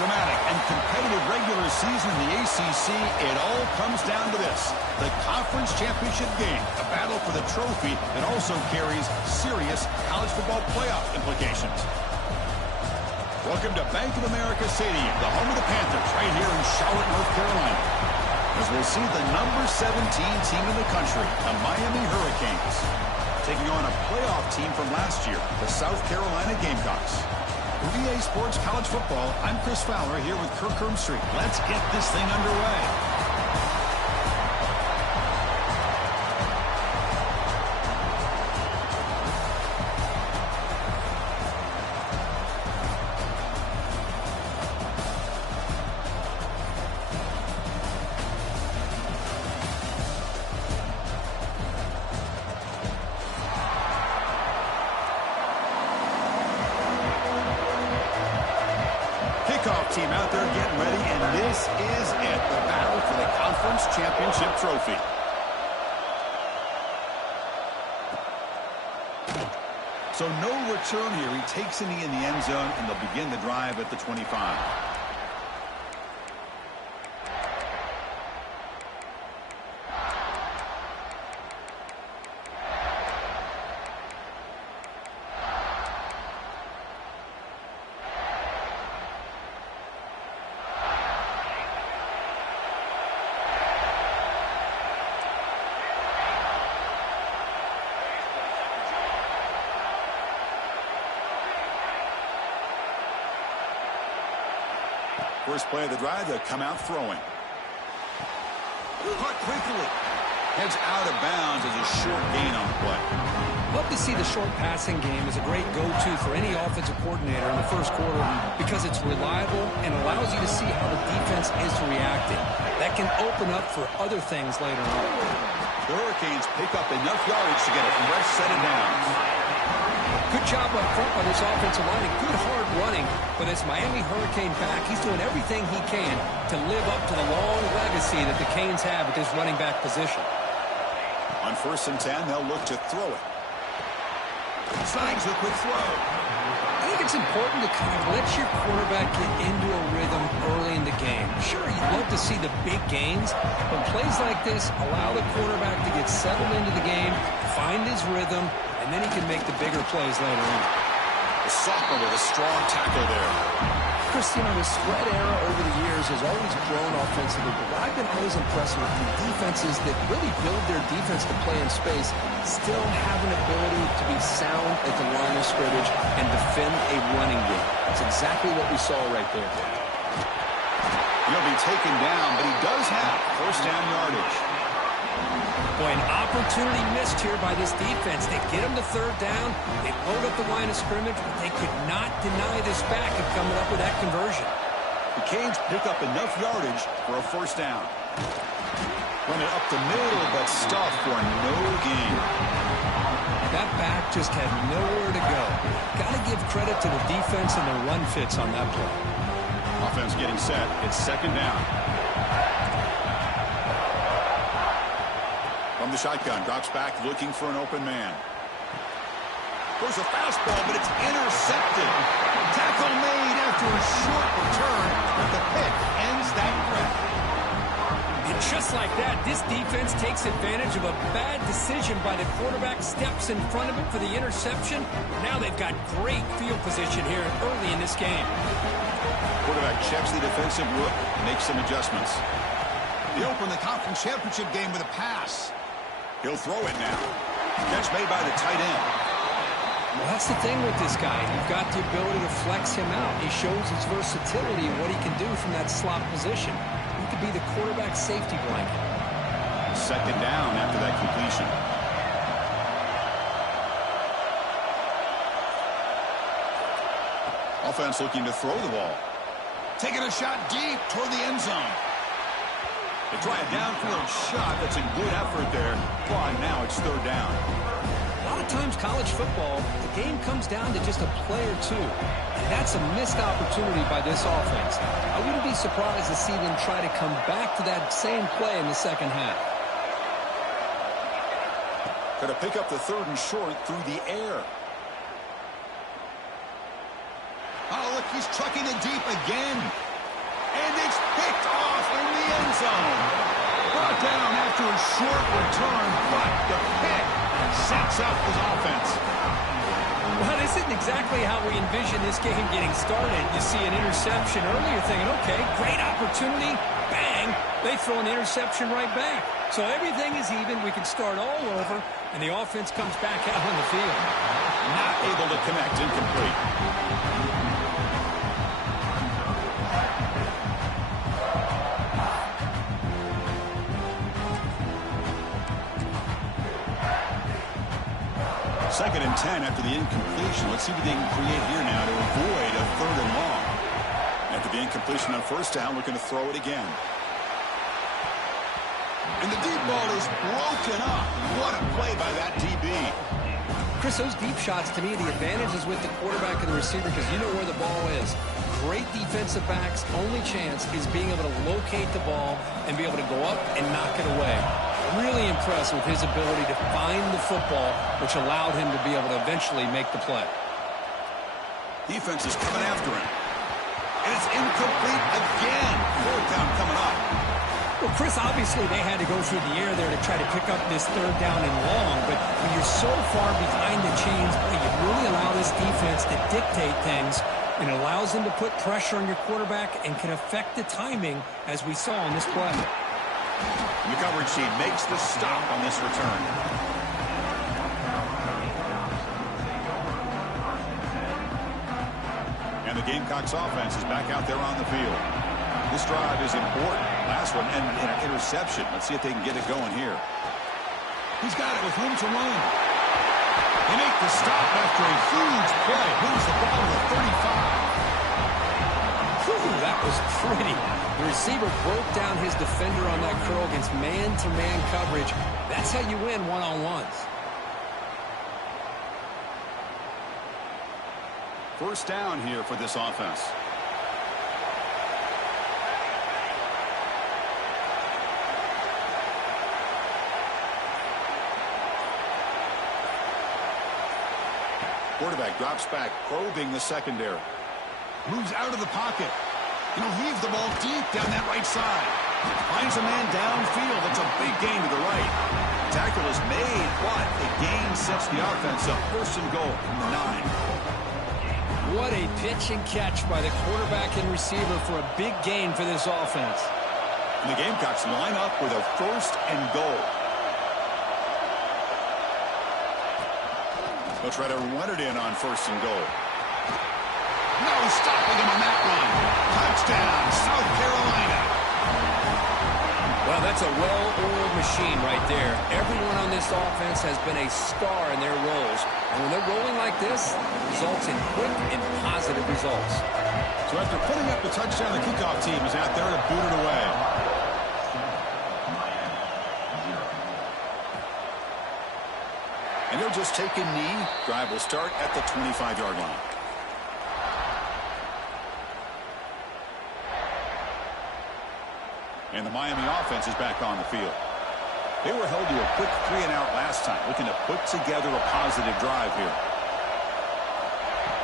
dramatic and competitive regular season in the ACC, it all comes down to this. The conference championship game, a battle for the trophy that also carries serious college football playoff implications. Welcome to Bank of America Stadium, the home of the Panthers, right here in Charlotte, North Carolina. As we'll see the number 17 team in the country, the Miami Hurricanes, taking on a playoff team from last year, the South Carolina Gamecocks. For EA Sports College Football, I'm Chris Fowler here with Kirk Herbstreit. Let's get this thing underway. Kickoff team out there getting ready, and this is it, the battle for the conference championship trophy. So no return here. He takes a knee in the end zone, and they'll begin the drive at the 25. First play of the drive, they'll come out throwing. Caught quickly. Heads out of bounds as a short gain on the play. Love to see the short passing game as a great go-to for any offensive coordinator in the first quarter because it's reliable and allows you to see how the defense is reacting. That can open up for other things later on. The Hurricanes pick up enough yardage to get a fresh set of downs. Good job up front by this offensive line and good hard running. But as Miami Hurricane back, he's doing everything he can to live up to the long legacy that the Canes have at this running back position. On 1st and 10, they'll look to throw it. Slides a quick throw. I think it's important to kind of let your quarterback get into a rhythm early in the game. Sure, you'd love to see the big gains, but plays like this allow the quarterback to get settled into the game, find his rhythm, and then he can make the bigger plays later on. The sophomore with a strong tackle there. Chris, you know, the spread era over the years has always grown offensively, but what I've been always impressed with the defenses that really build their defense to play in space still have an ability to be sound at the line of scrimmage and defend a running game. That's exactly what we saw right there. He'll be taken down, but he does have first down yardage. Boy, an opportunity missed here by this defense. They get him to 3rd down. They load up the line of scrimmage, but they could not deny this back of coming up with that conversion. The Canes pick up enough yardage for a 1st down. Run it up the middle, but stuff for no gain. That back just had nowhere to go. Got to give credit to the defense and the run fits on that play. Offense getting set. It's 2nd down. From the shotgun, drops back looking for an open man. Throws a fastball, but it's intercepted. Tackle made after a short return, but the pick ends that threat. And just like that, this defense takes advantage of a bad decision by the quarterback, steps in front of it for the interception. Now they've got great field position here early in this game. Quarterback checks the defensive look, makes some adjustments. They open the conference championship game with a pass. He'll throw it now. Catch made by the tight end. Well, that's the thing with this guy. You've got the ability to flex him out. He shows his versatility and what he can do from that slot position. He could be the quarterback safety blanket. 2nd down after that completion. Offense looking to throw the ball. Taking a shot deep toward the end zone. They try a downfield shot. That's a good effort there. But now it's 3rd down. A lot of times college football, the game comes down to just a play or two. And that's a missed opportunity by this offense. I wouldn't be surprised to see them try to come back to that same play in the 2nd half. Going to pick up the 3rd and short through the air. Oh, look, he's trucking it deep again. And it's picked off in the end zone. Brought down after a short return, but the pick sets up his offense. Well, this isn't exactly how we envision this game getting started. You see an interception early, you're thinking, okay, great opportunity, bang, they throw an interception right back. So everything is even, we can start all over, and the offense comes back out on the field. Not able to connect, incomplete. Second and 10 after the incompletion. Let's see what they can create here now to avoid a third and long. After the incompletion on first down, looking to throw it again. And the deep ball is broken up. What a play by that DB. Chris, those deep shots, to me, the advantage is with the quarterback and the receiver because you know where the ball is. Great defensive backs' only chance is being able to locate the ball and be able to go up and knock it away. Really impressed with his ability to find the football, which allowed him to be able to eventually make the play. Defense is coming after him. And it's incomplete again. Fourth down coming up. Well, Chris, obviously they had to go through the air there to try to pick up this third down and long, but when you're so far behind the chains, you really allow this defense to dictate things, and it allows them to put pressure on your quarterback and can affect the timing, as we saw on this play. The coverage team makes the stop on this return. And the Gamecocks offense is back out there on the field. This drive is important. Last one, and an interception. Let's see if they can get it going here. He's got it with room to run. They make the stop after a huge play. Moves the ball to the 35. Whew, that was pretty. The receiver broke down his defender on that curl against man-to-man coverage. That's how you win one-on-ones. First down here for this offense. Quarterback drops back, probing the secondary. Moves out of the pocket. He'll heave the ball deep down that right side. Finds a man downfield. That's a big gain to the right. Tackle is made, but the gain sets the offense up. First and goal from the 9. What a pitch and catch by the quarterback and receiver for a big gain for this offense. And the Gamecocks line up with a first and goal. They'll try to run it in on first and goal. No stopping him on that one. Touchdown, South Carolina. Well, that's a well-oiled machine right there. Everyone on this offense has been a star in their roles. And when they're rolling like this, it results in quick and positive results. So after putting up the touchdown, the kickoff team is out there to boot it away. And they'll just take a knee. Drive will start at the 25-yard line. And the Miami offense is back on the field. They were held to a quick 3-and-out last time, looking to put together a positive drive here.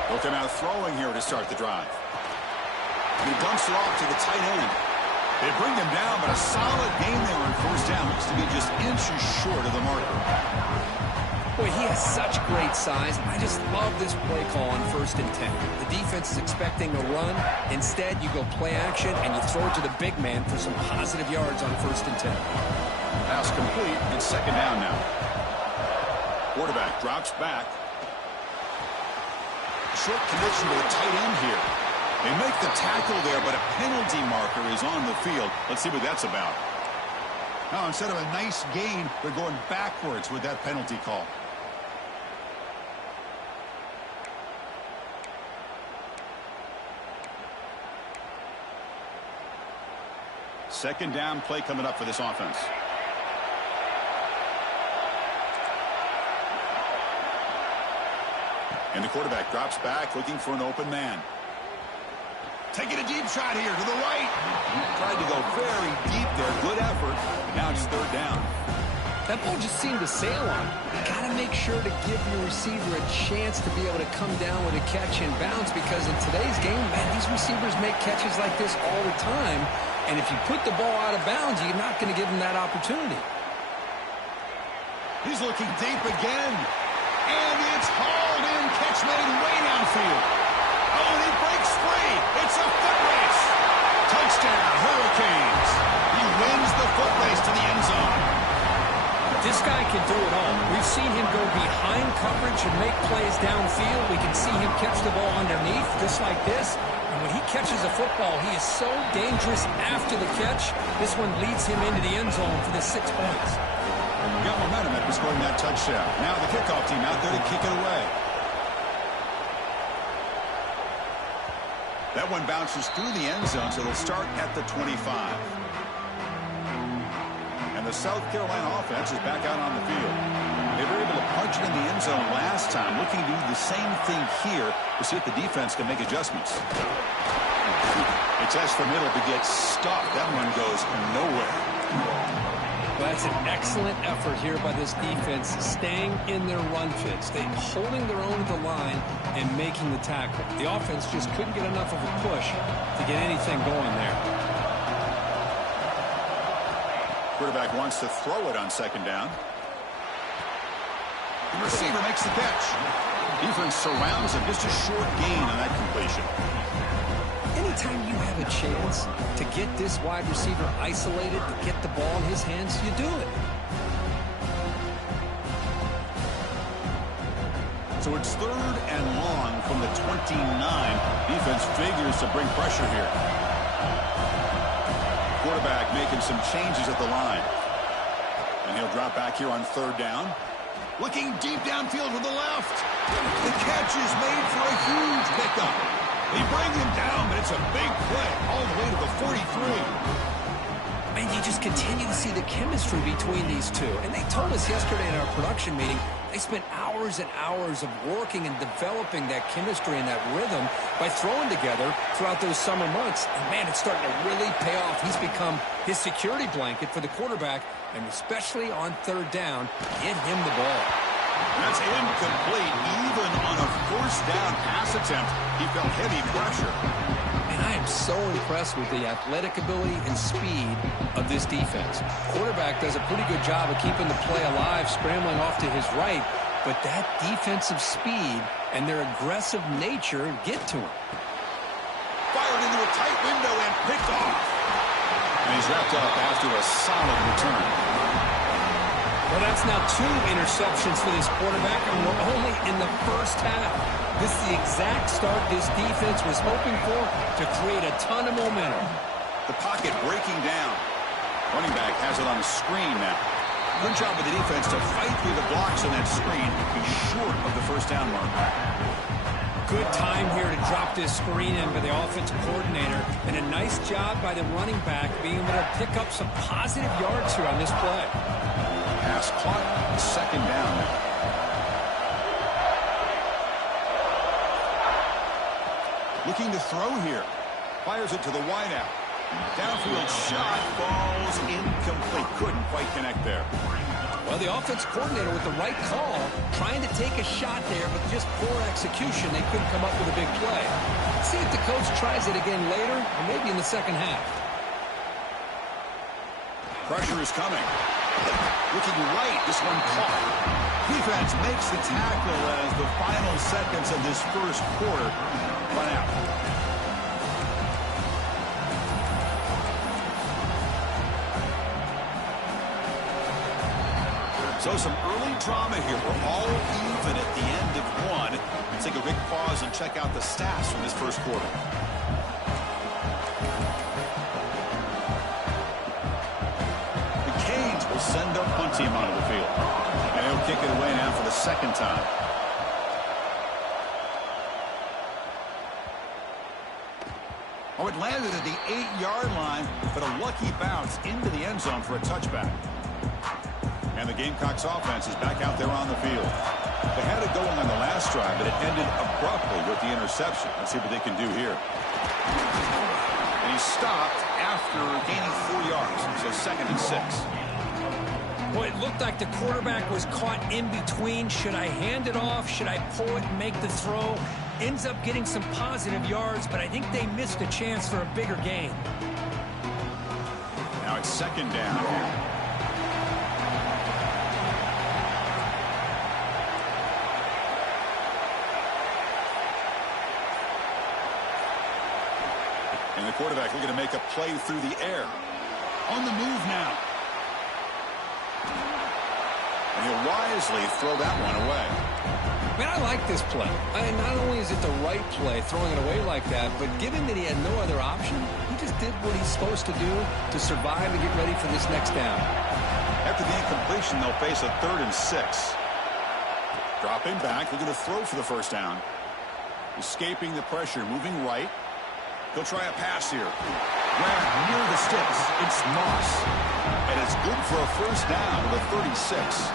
They'll come out throwing here to start the drive. And he dumps it off to the tight end. They bring him down, but a solid gain there on first down. Looks to be just inches short of the marker. Boy, he has such great size. I just love this play call on 1st and 10. The defense is expecting a run. Instead, you go play action, and you throw it to the big man for some positive yards on 1st and 10. Pass complete. It's second down now. Quarterback drops back. Short connection to the tight end here. They make the tackle there, but a penalty marker is on the field. Let's see what that's about. Now, instead of a nice gain, they're going backwards with that penalty call. Second down play coming up for this offense. And the quarterback drops back, looking for an open man. Taking a deep shot here to the right. Tried to go very deep there. Good effort. Now it's third down. That ball just seemed to sail on. You got to make sure to give your receiver a chance to be able to come down with a catch and bounce, because in today's game, man, these receivers make catches like this all the time. And if you put the ball out of bounds, you're not going to give them that opportunity. He's looking deep again. And it's hauled in. Catch made way downfield. Oh, and he breaks free. It's a foot race. Touchdown, Hurricanes. He wins the foot race to the end zone. This guy can do it all. We've seen him go behind coverage and make plays downfield. We can see him catch the ball underneath, just like this. And when he catches a football, he is so dangerous after the catch. This one leads him into the end zone for the 6 points. Got momentum after scoring that touchdown. Now the kickoff team out there to kick it away. That one bounces through the end zone, so it'll start at the 25. And the South Carolina offense is back out on the field. They were able to punch it in the end zone last time, looking to do the same thing here to see if the defense can make adjustments. They test the middle to get stopped. That one goes nowhere. Well, that's an excellent effort here by this defense, staying in their run fits. They're holding their own at the line and making the tackle. The offense just couldn't get enough of a push to get anything going there. Quarterback wants to throw it on second down. The receiver makes the catch. Defense surrounds him. Just a short gain on that completion. Anytime you have a chance to get this wide receiver isolated, to get the ball in his hands, you do it. So it's 3rd and long from the 29. Defense figures to bring pressure here. Quarterback making some changes at the line. And he'll drop back here on 3rd down. Looking deep downfield to the left. The catch is made for a huge pickup. They bring him down, but it's a big play all the way to the 43. And you just continue to see the chemistry between these two. And they told us yesterday in our production meeting, they spent hours and hours of working and developing that chemistry and that rhythm by throwing together throughout those summer months. And, man, it's starting to really pay off. He's become his security blanket for the quarterback, and especially on 3rd down, get him the ball. That's incomplete. Even on a 1st down pass attempt, he felt heavy pressure. And I am so impressed with the athletic ability and speed of this defense. Quarterback does a pretty good job of keeping the play alive, scrambling off to his right, but that defensive speed and their aggressive nature get to him. Fired into a tight window and picked off. And he's wrapped up after a solid return. Well, that's now 2 interceptions for this quarterback, and we're only in the 1st half. This is the exact start this defense was hoping for to create a ton of momentum. The pocket breaking down. Running back has it on the screen now. Good job with the defense to fight through the blocks on that screen. He's short of the 1st down mark. Good time here to drop this screen in by the offensive coordinator, and a nice job by the running back being able to pick up some positive yards here on this play. Pass caught, 2nd down now. Looking to throw here. Fires it to the wideout. Downfield shot falls incomplete. Couldn't quite connect there. Well, the offense coordinator with the right call, trying to take a shot there, but just poor execution. They couldn't come up with a big play. Let's see if the coach tries it again later, or maybe in the 2nd half. Pressure is coming. Looking right, this one caught. Defense makes the tackle as the final seconds of this 1st quarter run out. So some early drama here. We're all even at the end of 1. Let's take a quick pause and check out the stats from this 1st quarter. Will send up punt team onto the field. And he'll kick it away now for the 2nd time. Oh, it landed at the 8-yard line, but a lucky bounce into the end zone for a touchback. And the Gamecocks offense is back out there on the field. They had it going on the last drive, but it ended abruptly with the interception. Let's see what they can do here. And he stopped after gaining 4 yards, so 2nd and 6. Well, it looked like the quarterback was caught in between. Should I hand it off? Should I pull it and make the throw? Ends up getting some positive yards, but I think they missed a chance for a bigger gain. Now it's second down here. And the quarterback looking to make a play through the air. On the move now. And he'll wisely throw that one away. Man, I like this play. Not only is it the right play, throwing it away like that, but given that he had no other option, he just did what he's supposed to do to survive and get ready for this next down. After the incompletion, they'll face a 3rd and 6. Dropping back, looking to throw for the first down. Escaping the pressure, moving right. He'll try a pass here. Grabbed near the sticks. It's Moss. And it's good for a first down with a 36.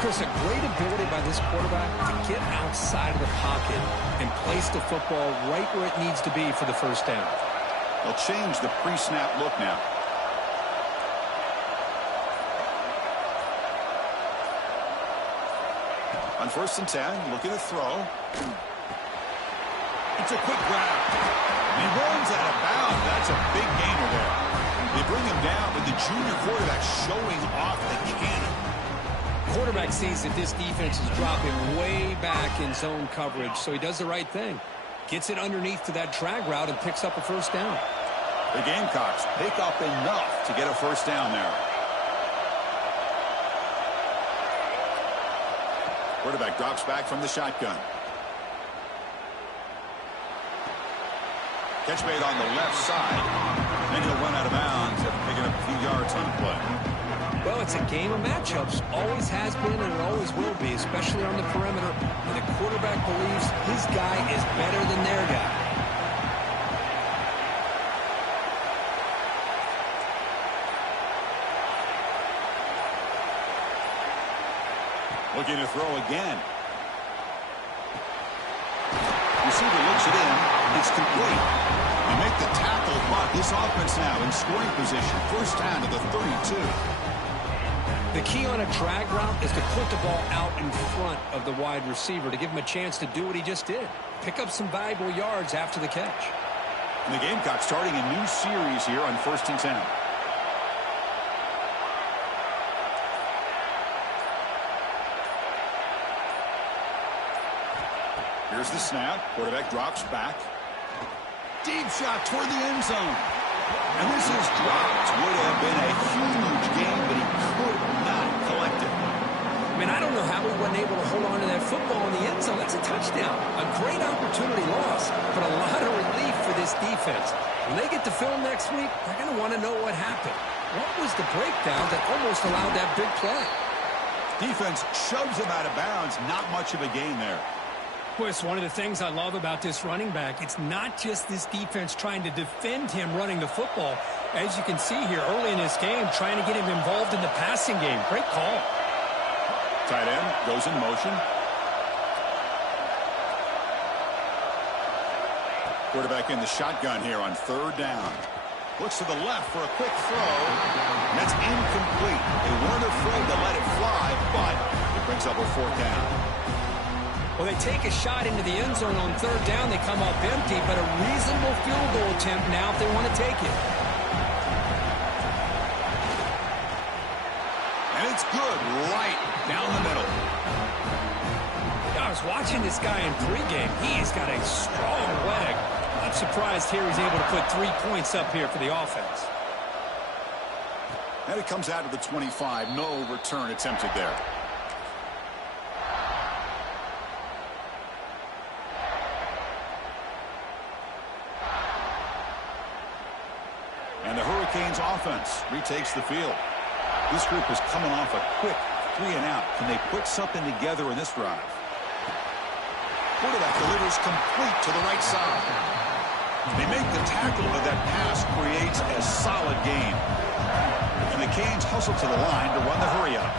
Chris, a great ability by this quarterback to get outside of the pocket and place the football right where it needs to be for the first down. They'll change the pre-snap look now. On 1st and 10, looking to throw. It's a quick grab. He runs out of bounds. That's a big gainer there. They bring him down with the junior quarterback showing off the cannon. Quarterback sees that this defense is dropping way back in zone coverage, so he does the right thing. Gets it underneath to that drag route and picks up a first down. The Gamecocks pick up enough to get a first down there. Quarterback drops back from the shotgun. Catch made on the left side. Then he'll run out of bounds after picking up a few yards on the play. Well, it's a game of matchups. Always has been and it always will be, especially on the perimeter. And the quarterback believes his guy is better than their guy. Looking to throw again. Receiver looks it in. It's complete. They make the tackle, but this offense now in scoring position. First down to the 32. The key on a drag route is to put the ball out in front of the wide receiver to give him a chance to do what he just did. Pick up some valuable yards after the catch. And the Gamecocks starting a new series here on 1st and 10. Here's the snap. Quarterback drops back. Deep shot toward the end zone. And this is dropped. Would have been a huge game, but he could not collect it. I mean, I don't know how we weren't able to hold on to that football in the end zone. That's a touchdown. A great opportunity lost, but a lot of relief for this defense. When they get to film next week, they're going to want to know what happened. What was the breakdown that almost allowed that big play? Defense shoves him out of bounds. Not much of a gain there. Well, it's one of the things I love about this running back. It's not just this defense trying to defend him running the football. As you can see here early in this game, trying to get him involved in the passing game. Great call. Tight end goes in motion. Quarterback in the shotgun here on 3rd down. Looks to the left for a quick throw. And that's incomplete. They weren't afraid to let it fly, but it brings up a 4th down. Well, they take a shot into the end zone on 3rd down. They come up empty, but a reasonable field goal attempt now if they want to take it. And it's good right down the middle. I was watching this guy in pregame. He has got a strong leg. I'm surprised here he's able to put 3 points up here for the offense. And it comes out of the 25. No return attempted there. And the Hurricanes offense retakes the field. This group is coming off a quick 3-and-out. Can they put something together in this drive? Quarterback delivers complete to the right side. They make the tackle, but that pass creates a solid gain. And the Canes hustle to the line to run the hurry up.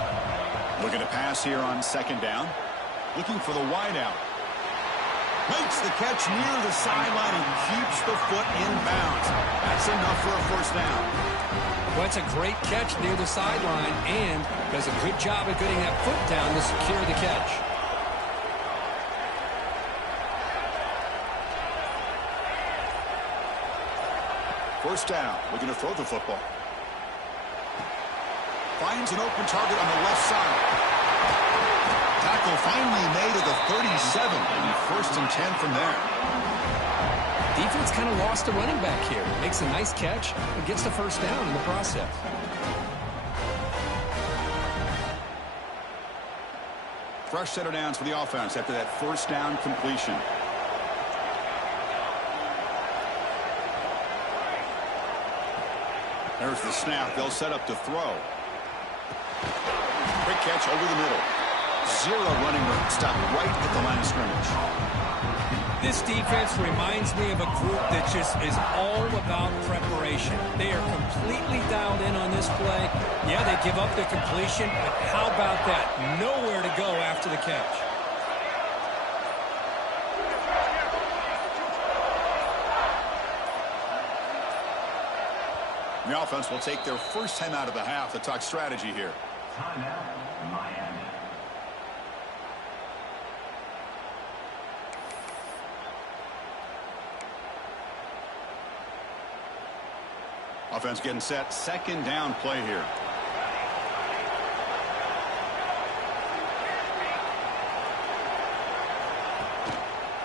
Looking to pass here on 2nd down. Looking for the wide out. Makes the catch near the sideline and keeps the foot in bounds. That's enough for a first down. Well, it's a great catch near the sideline and does a good job of getting that foot down to secure the catch. First down, looking to throw the football. Finds an open target on the left side. Tackle finally made at the 37. And first and 10 from there. Defense kind of lost a running back here. Makes a nice catch and gets the first down in the process. Fresh set of downs for the offense after that first down completion. There's the snap. They'll set up to throw. Quick catch over the middle. Zero running room. Stop right at the line of scrimmage. This defense reminds me of a group that just is all about preparation. They are completely dialed in on this play. Yeah, they give up the completion, but how about that? Nowhere to go after the catch. The offense will take their first time out of the half to talk strategy here. Timeout, Miami. Offense getting set. Second down play here.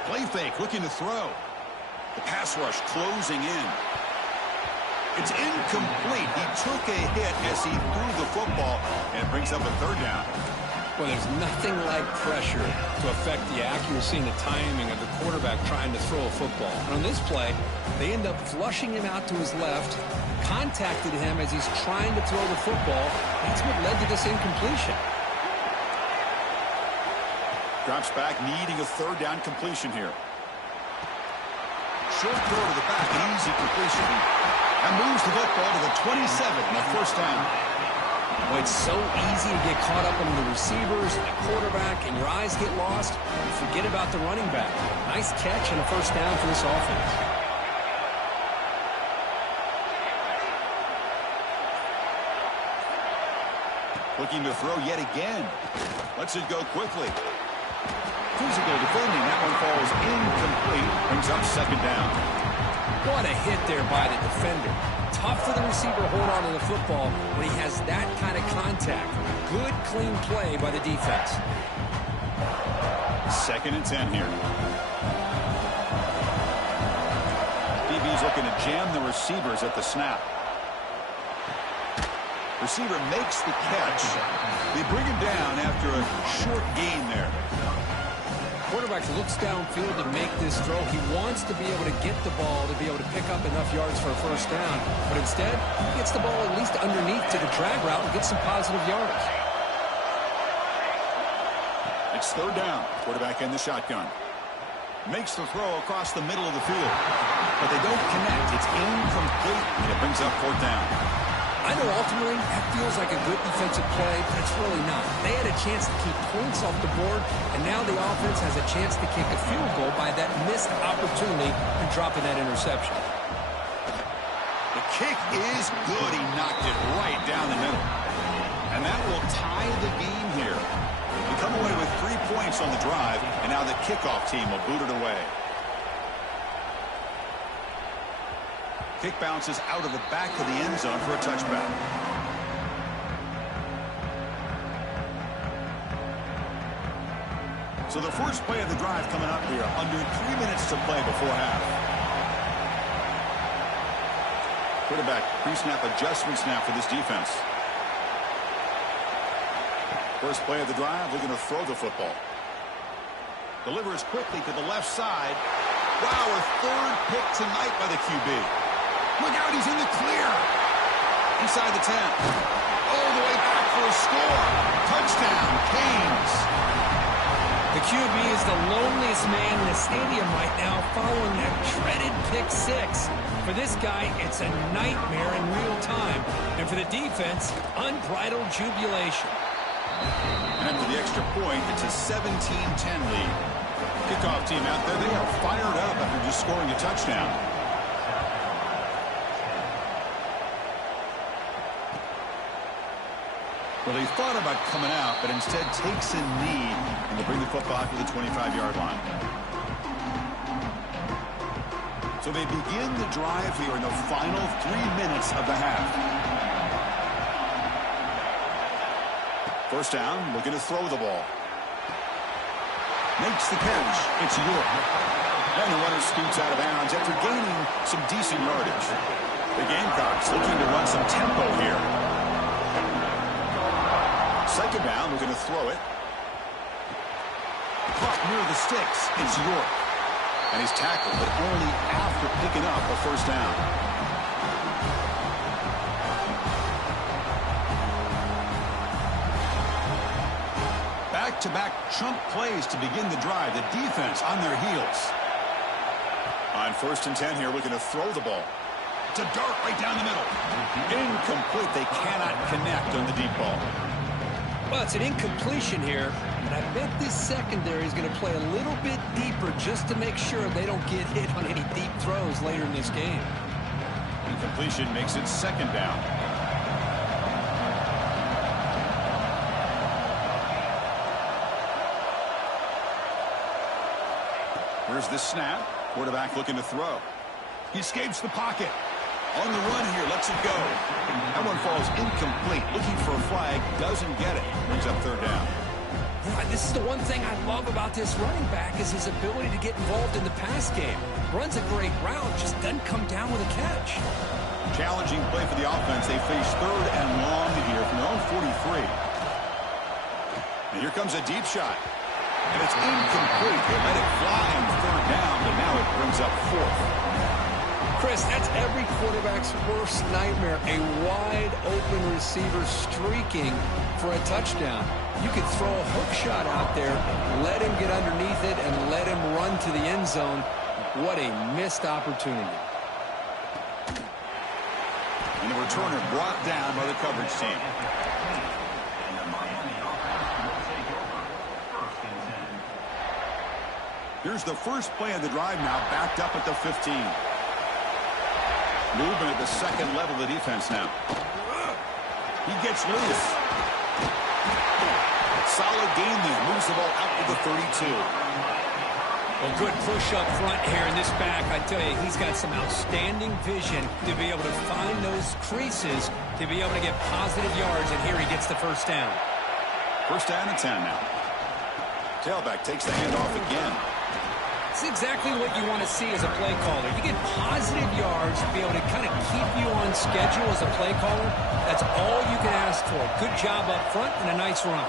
Play fake, looking to throw. The pass rush closing in. It's incomplete. He took a hit as he threw the football, and it brings up a third down. Well, there's nothing like pressure to affect the accuracy and the timing of the quarterback trying to throw a football. And on this play, they end up flushing him out to his left, contacted him as he's trying to throw the football. That's what led to this incompletion. Drops back, needing a third down completion here. Short throw to the back, an easy completion. And moves the football to the 27 and a first down. Well, it's so easy to get caught up in the receivers, the quarterback, and your eyes get lost. You forget about the running back. Nice catch and a first down for this offense. Looking to throw yet again. Lets it go quickly. Physical defending. That one falls incomplete. Brings up second down. What a hit there by the defender. Tough for the receiver to hold on to the football when he has that kind of contact. Good, clean play by the defense. Second and 10 here. DB's looking to jam the receivers at the snap. Receiver makes the catch. They bring him down after a short gain there. Quarterback looks downfield to make this throw. He wants to be able to get the ball to be able to pick up enough yards for a first down. But instead, he gets the ball at least underneath to the drag route and gets some positive yards. It's third down. Quarterback in the shotgun. Makes the throw across the middle of the field. But they don't connect. It's incomplete, and it brings up fourth down. I know ultimately that feels like a good defensive play, but it's really not. They had a chance to keep points off the board, and now the offense has a chance to kick a field goal by that missed opportunity and dropping that interception. The kick is good. He knocked it right down the middle. And that will tie the game here. We come away with 3 points on the drive, and now the kickoff team will boot it away. Kick bounces out of the back of the end zone for a touchback. So the first play of the drive coming up here. Under 3 minutes to play before half. Quarterback pre-snap adjustment snap for this defense. First play of the drive, looking to throw the football. Delivers quickly to the left side. Wow, a third pick tonight by the QB. Look out, he's in the clear. Inside the 10. All the way back for a score. Touchdown, Canes. The QB is the loneliest man in the stadium right now following that dreaded pick six. For this guy, it's a nightmare in real time. And for the defense, unbridled jubilation. And after the extra point, it's a 17-10 lead. Kickoff team out there, they are fired up after just scoring a touchdown. Well, he thought about coming out, but instead takes a knee and will bring the football to the 25-yard line. So they begin the drive here in the final 3 minutes of the half. First down, looking to throw the ball. Makes the catch. It's York. And the runner scoots out of bounds after gaining some decent yardage. The Gamecocks looking to run some tempo here. Second down, we're going to throw it. Caught near the sticks. It's York. And he's tackled, but only after picking up a first down. Back-to-back chunk plays to begin the drive. The defense on their heels. On 1st and 10 here, looking to throw the ball. It's a dart right down the middle. Incomplete. They cannot connect on the deep ball. Well, it's an incompletion here, and I bet this secondary is going to play a little bit deeper just to make sure they don't get hit on any deep throws later in this game. Incompletion makes it second down. Here's the snap. Quarterback looking to throw. He escapes the pocket. On the run here, lets it go. That one falls incomplete. Looking for a flag, doesn't get it. Brings up third down. Yeah, this is the one thing I love about this running back is his ability to get involved in the pass game. Runs a great route, just doesn't come down with a catch. Challenging play for the offense. They face third and long here from their own 43. And here comes a deep shot. And it's incomplete. They let it fly on third down, but now it brings up fourth. Chris, that's every quarterback's worst nightmare, a wide-open receiver streaking for a touchdown. You could throw a hook shot out there, let him get underneath it, and let him run to the end zone. What a missed opportunity. And the returner brought down by the coverage team. Here's the first play of the drive now, backed up at the 15. Movement at the second level of the defense now. He gets loose. Solid gain there. Moves the ball out to the 32. Well, good push up front here in this back. I tell you, he's got some outstanding vision to be able to find those creases, to be able to get positive yards, and here he gets the first down. First down and 10 now. Tailback takes the handoff again. It's exactly what you want to see as a play caller. You get positive yards to be able to kind of keep you on schedule as a play caller. That's all you can ask for. Good job up front and a nice run.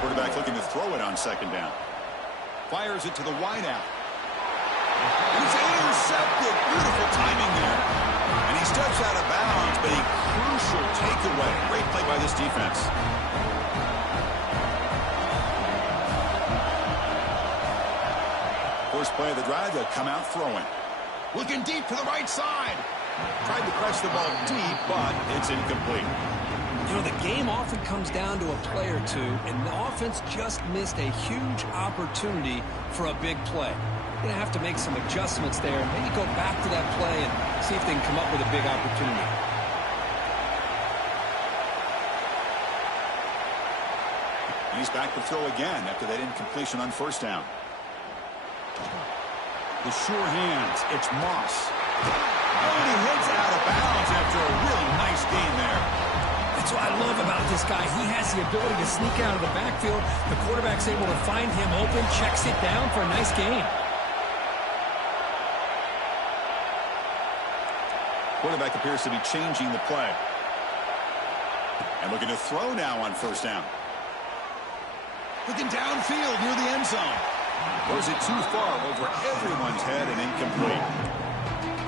Quarterback looking to throw it on second down. Fires it to the wideout. He's intercepted. Beautiful timing there. And he steps out of bounds, but a crucial takeaway. Great play by this defense. First play of the drive, they'll come out throwing. Looking deep to the right side. Tried to press the ball deep, but it's incomplete. You know, the game often comes down to a play or two, and the offense just missed a huge opportunity for a big play. You're going to have to make some adjustments there, maybe go back to that play and see if they can come up with a big opportunity. He's back to throw again after that incompletion on first down. The sure hands, it's Moss. And he heads out of bounds after a really nice gain there. That's what I love about this guy. He has the ability to sneak out of the backfield. The quarterback's able to find him open, checks it down for a nice gain. Quarterback appears to be changing the play. And looking to throw now on first down. Looking downfield near the end zone. Throws it too far over everyone's head and incomplete.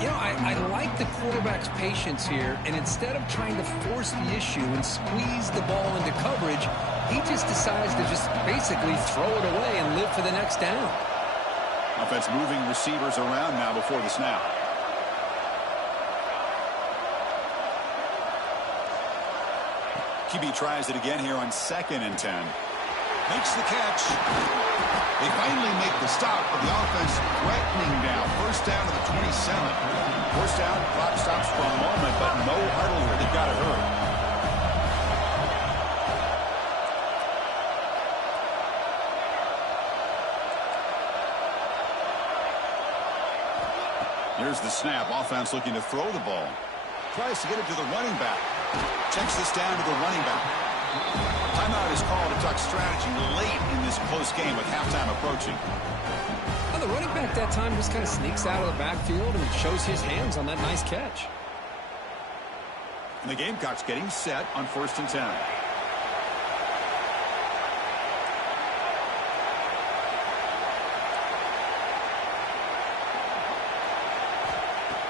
You know, I like the quarterback's patience here, and instead of trying to force the issue and squeeze the ball into coverage, he just decides to just basically throw it away and live for the next down. Offense moving receivers around now before the snap. QB tries it again here on 2nd and 10. Makes the catch. They finally make the stop, but the offense threatening now. First down to the 27. First down, clock stops for a moment, but no huddle here. They've got to hurry. Here's the snap. Offense looking to throw the ball. Tries to get it to the running back. Checks this down to the running back. Timeout is called to talk strategy late in this close game with halftime approaching. Well, the running back that time just kind of sneaks out of the backfield and shows his hands on that nice catch. And the Gamecocks getting set on 1st and 10.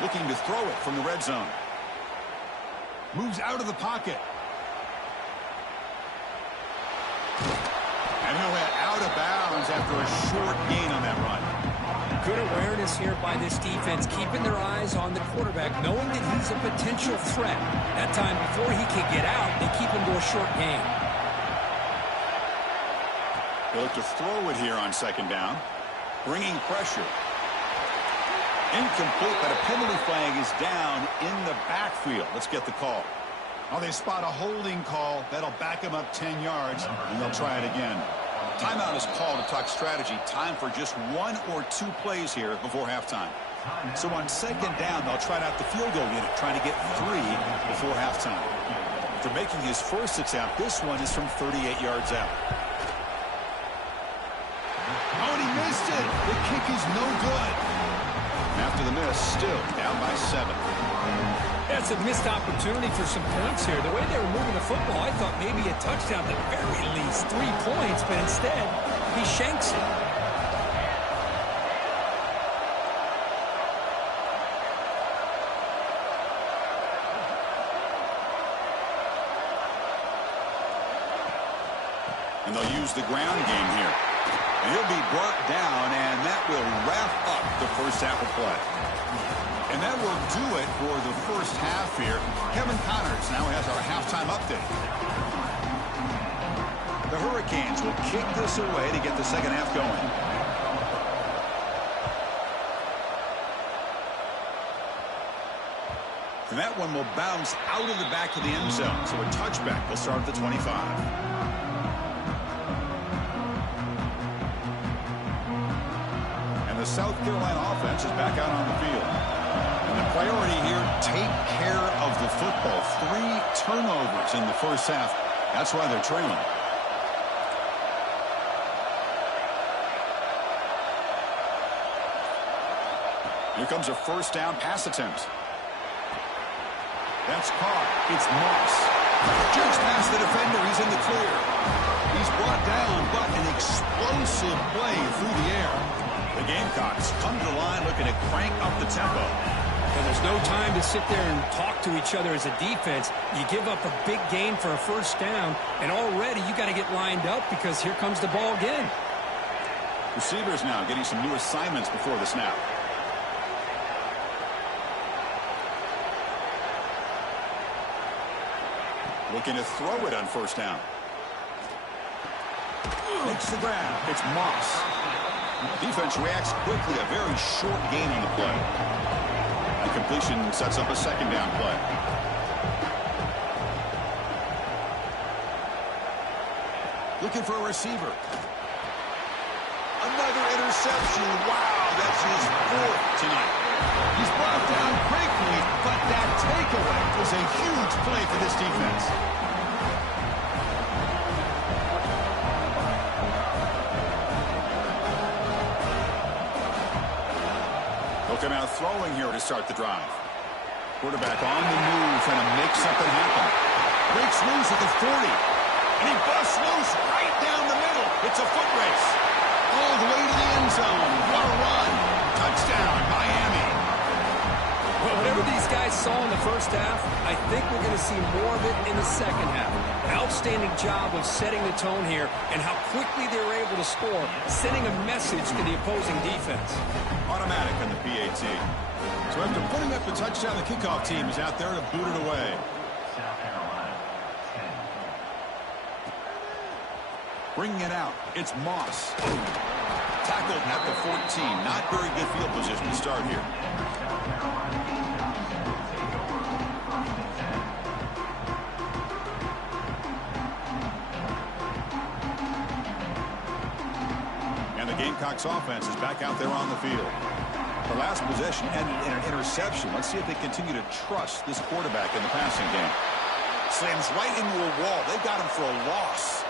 Looking to throw it from the red zone. Moves out of the pocket. And he'll head out of bounds after a short gain on that run. Good awareness here by this defense, keeping their eyes on the quarterback, knowing that he's a potential threat. That time, before he can get out, they keep him to a short gain. They'll look to throw it here on 2nd down. Bringing pressure. Incomplete, but a penalty flag is down in the backfield. Let's get the call. Oh, they spot a holding call. That'll back them up 10 yards, and they'll try it again. Timeout is called to talk strategy. Time for just 1 or 2 plays here before halftime. So on 2nd down, they'll try out the field goal unit, trying to get 3 before halftime. After making his first attempt, this one is from 38 yards out. Oh, and he missed it. The kick is no good. After the miss, still down by 7. That's a missed opportunity for some points here. The way they were moving the football, I thought maybe a touchdown, at the very least 3 points, but instead, he shanks it. And they'll use the ground game here. And he'll be brought down, and that will wrap up the first half of play. And that will do it for the first half here. Kevin Connors now has our halftime update. The Hurricanes will kick this away to get the second half going. And that one will bounce out of the back of the end zone. So a touchback will start at the 25. The South Carolina offense is back out on the field. And the priority here, take care of the football. 3 turnovers in the first half. That's why they're trailing. Here comes a first down pass attempt. That's caught. It's Moss. Just past the defender. He's in the clear. He's brought down, but an explosive play through the air. The Gamecocks come to the line looking to crank up the tempo. And there's no time to sit there and talk to each other as a defense. You give up a big gain for a first down, and already you got to get lined up because here comes the ball again. Receivers now getting some new assignments before the snap. Looking to throw it on first down. Makes the grab. It's Moss. Defense reacts quickly. A very short gain on the play. The completion sets up a second down play. Looking for a receiver. Another interception. Wow, that's his 4th tonight. He's brought down quickly, but that takeaway was a huge play for this defense. They'll come out throwing here to start the drive. Quarterback on the move, trying to make something happen. Breaks loose at the 40. And he busts loose right down the middle. It's a foot race. All the way to the end zone. What a run. Touchdown, Miami. Well, whatever these guys saw in the first half, I think we're going to see more of it in the second half. Outstanding job of setting the tone here and how quickly they were able to score, sending a message to the opposing defense. Automatic on the PAT. So after putting up the touchdown, the kickoff team is out there to boot it away. Bringing it out, it's Moss. Tackled at the 14. Not very good field position to start here. And the Gamecocks offense is back out there on the field. The last possession ended in an interception. Let's see if they continue to trust this quarterback in the passing game. Slams right into a wall. They got him for a loss.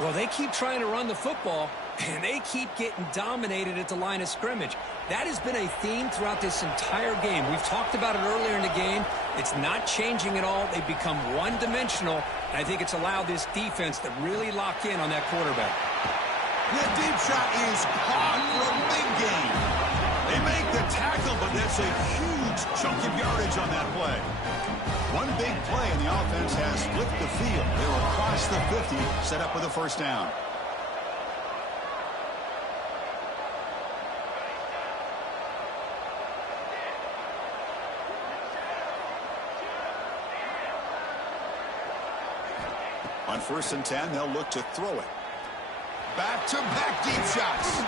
Well, they keep trying to run the football, and they keep getting dominated at the line of scrimmage. That has been a theme throughout this entire game. We've talked about it earlier in the game. It's not changing at all. They've become one-dimensional, and I think it's allowed this defense to really lock in on that quarterback. The deep shot is caught for a big gain. They make the tackle, but that's a huge chunk of yardage on that play. One big play, and the offense has flipped the field. They're across the 50, set up with a first down. On 1st and 10, they'll look to throw it. Back-to-back deep shots.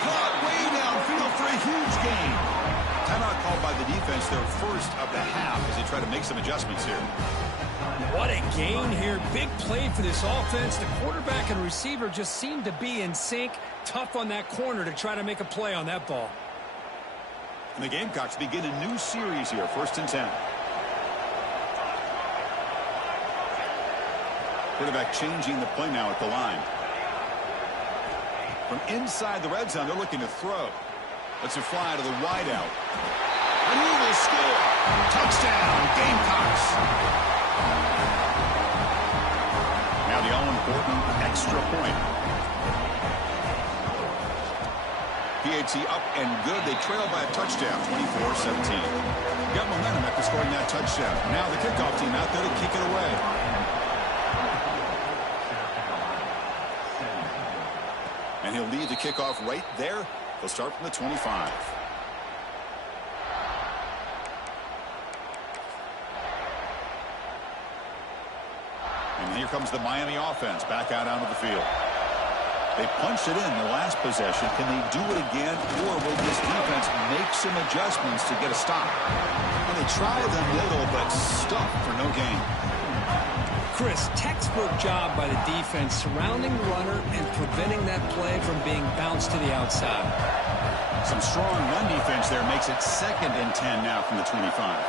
Caught way downfield for a huge gain. Timeout called by the defense, their first of the half, as they try to make some adjustments here. What a gain here. Big play for this offense. The quarterback and receiver just seem to be in sync. Tough on that corner to try to make a play on that ball. And the Gamecocks begin a new series here, 1st and 10. Quarterback changing the play now at the line. From inside the red zone, they're looking to throw. Lets it fly to the wideout. And he will score. Touchdown, Gamecocks. Now the all-important extra point. PAT up and good. They trail by a touchdown, 24-17. Got momentum after scoring that touchdown. Now the kickoff team out there to kick it away. And he'll lead the kickoff right there. They'll start from the 25. And here comes the Miami offense back out onto the field. They punched it in the last possession. Can they do it again, or will this defense make some adjustments to get a stop? And they try the middle, but stuck for no gain. Chris, textbook job by the defense surrounding the runner and preventing that play from being bounced to the outside. Some strong run defense there makes it 2nd and 10 now from the 25.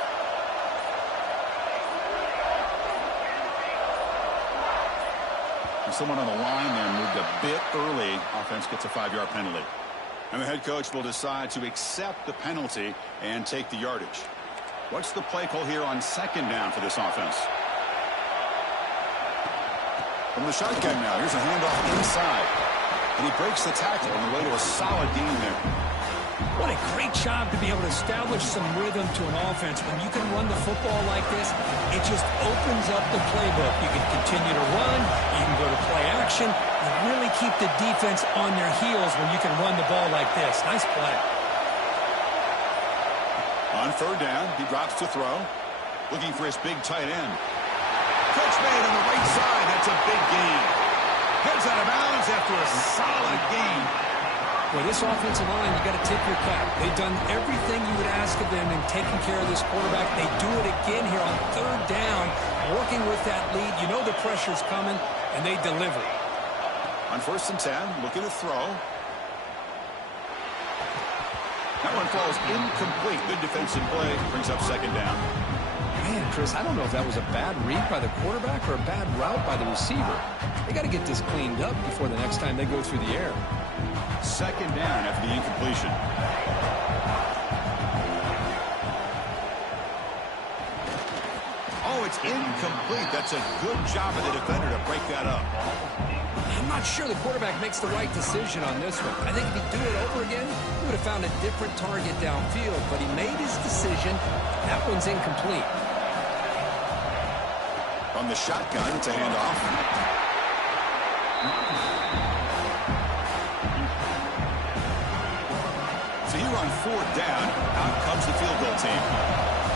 And someone on the line there moved a bit early. Offense gets a 5-yard penalty. And the head coach will decide to accept the penalty and take the yardage. What's the play call here on 2nd down for this offense? From the shotgun now, here's a handoff inside. And he breaks the tackle on the way to a solid gain there. What a great job to be able to establish some rhythm to an offense. When you can run the football like this, it just opens up the playbook. You can continue to run. You can go to play action. You really keep the defense on their heels when you can run the ball like this. Nice play. On 3rd down, he drops to throw. Looking for his big tight end. Catch made on the right side. That's a big gain. Heads out of bounds after a solid gain. Well, this offensive line, you got to tip your cap. They've done everything you would ask of them in taking care of this quarterback. They do it again here on 3rd down, working with that lead. You know the pressure's coming, and they deliver. On 1st and 10, looking to throw. That one falls incomplete. Good defensive play. Brings up 2nd down. Man, Chris, I don't know if that was a bad read by the quarterback or a bad route by the receiver. They got to get this cleaned up before the next time they go through the air. 2nd down after the incompletion. Oh, it's incomplete. That's a good job of the defender to break that up. I'm not sure the quarterback makes the right decision on this one. I think if he'd do it over again, he would have found a different target downfield, but he made his decision. That one's incomplete. From the shotgun, it's a handoff. So here on 4th down, out comes the field goal team.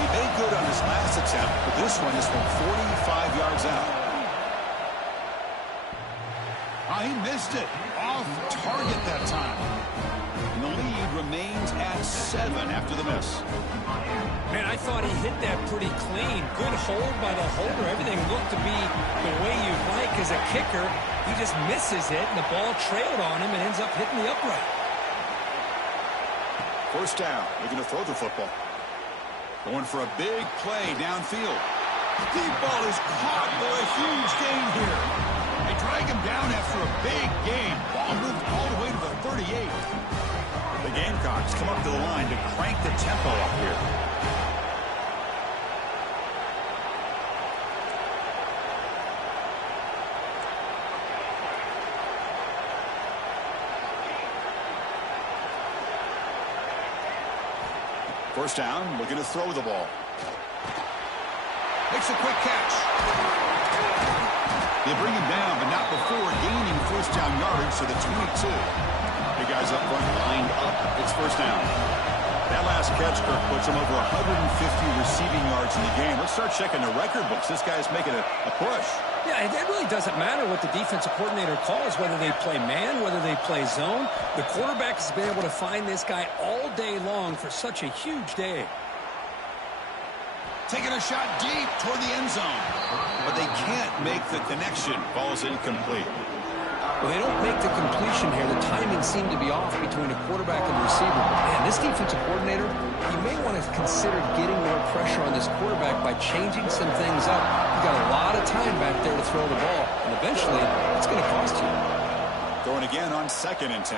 He made good on his last attempt, but this one is from 45 yards out. he missed it. Off target that time. And the lead remains at 7 after the miss. Man, I thought he hit that pretty clean. Good hold by the holder. Everything looked to be the way you'd like as a kicker. He just misses it, and the ball trailed on him and ends up hitting the upright. First down. Looking to throw the football. Going for a big play downfield. Deep ball is caught for a huge gain here. They drag him down after a big gain. Ball moved all the way to the 38. The Gamecocks come up to the line to crank the tempo up here. First down, looking to throw the ball. Makes a quick catch. They bring him down, but not before gaining first down yardage to the 22. The guys up front lined up. It's first down. That last catch, Kirk, puts him over 150 receiving yards in the game. Let's start checking the record books. This guy's making a push. Yeah, it really doesn't matter what the defensive coordinator calls, whether they play man, whether they play zone. The quarterback has been able to find this guy all day long for such a huge day. Taking a shot deep toward the end zone. But they can't make the connection. Ball's incomplete. Well, they don't make the completion here. The timing seemed to be off between the quarterback and the receiver. But, man, this defensive coordinator, he may want to consider getting more pressure on this quarterback by changing some things up. You got a lot of time back there to throw the ball, and eventually it's going to cost you. Going again on 2nd and 10.